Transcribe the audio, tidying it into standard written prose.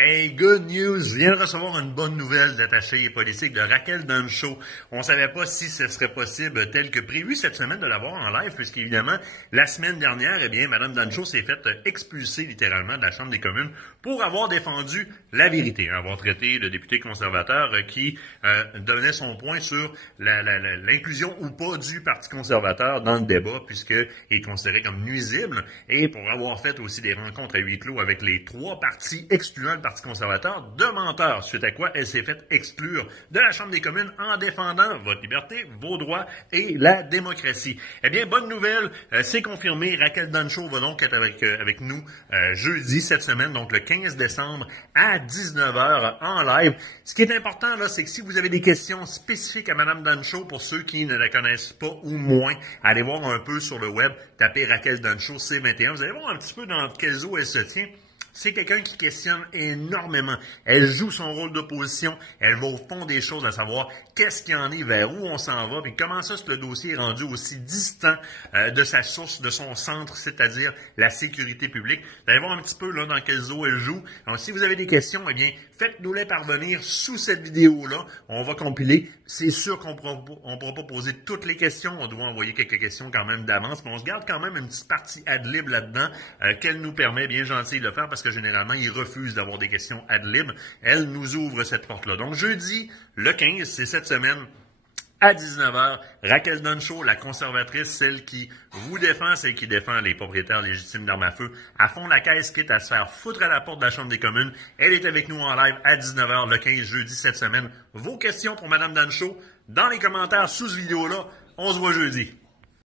Hey, good news! Je viens de recevoir une bonne nouvelle d'attaché politique de Raquel Dancho. On ne savait pas si ce serait possible tel que prévu cette semaine de l'avoir en live, puisqu'évidemment, la semaine dernière, eh bien, Mme Dancho s'est faite expulser littéralement de la Chambre des communes pour avoir défendu la vérité, avoir traité le député conservateur qui donnait son point sur l'inclusion ou pas du Parti conservateur dans le débat, puisqu'il est considéré comme nuisible, et pour avoir fait aussi des rencontres à huis clos avec les trois partis excluant le Parti conservateur de menteurs, suite à quoi elle s'est faite exclure de la Chambre des communes en défendant votre liberté, vos droits et la démocratie. Eh bien, bonne nouvelle, c'est confirmé, Raquel Dancho va donc être avec nous jeudi cette semaine, donc le 15 décembre à 19h en live. Ce qui est important, là, c'est que si vous avez des questions spécifiques à Mme Dancho, pour ceux qui ne la connaissent pas ou moins, allez voir un peu sur le web, tapez Raquel Dancho C21, vous allez voir un petit peu dans quelles eaux elle se tient. C'est quelqu'un qui questionne énormément. Elle joue son rôle d'opposition. Elle va au fond des choses, à savoir qu'est-ce qu'il y en est, vers où on s'en va, puis comment ça, le dossier est rendu aussi distant de sa source, de son centre, c'est-à-dire la sécurité publique. Vous allez voir un petit peu là dans quelles eaux elle joue. Donc, si vous avez des questions, eh bien, faites-nous-les parvenir sous cette vidéo-là. On va compiler. C'est sûr qu'on ne pourra pas poser toutes les questions. On doit envoyer quelques questions quand même d'avance, mais on se garde quand même une petite partie ad lib là-dedans qu'elle nous permet, bien gentil, de le faire, parce que généralement, ils refusent d'avoir des questions ad lib. Elle nous ouvre cette porte-là. Donc, jeudi, le 15, c'est cette semaine, à 19h, Raquel Dancho, la conservatrice, celle qui vous défend, celle qui défend les propriétaires légitimes d'armes à feu, à fond la caisse, quitte à se faire foutre à la porte de la Chambre des communes. Elle est avec nous en live à 19h, le 15, jeudi, cette semaine. Vos questions pour Mme Dancho, dans les commentaires sous ce vidéo-là. On se voit jeudi.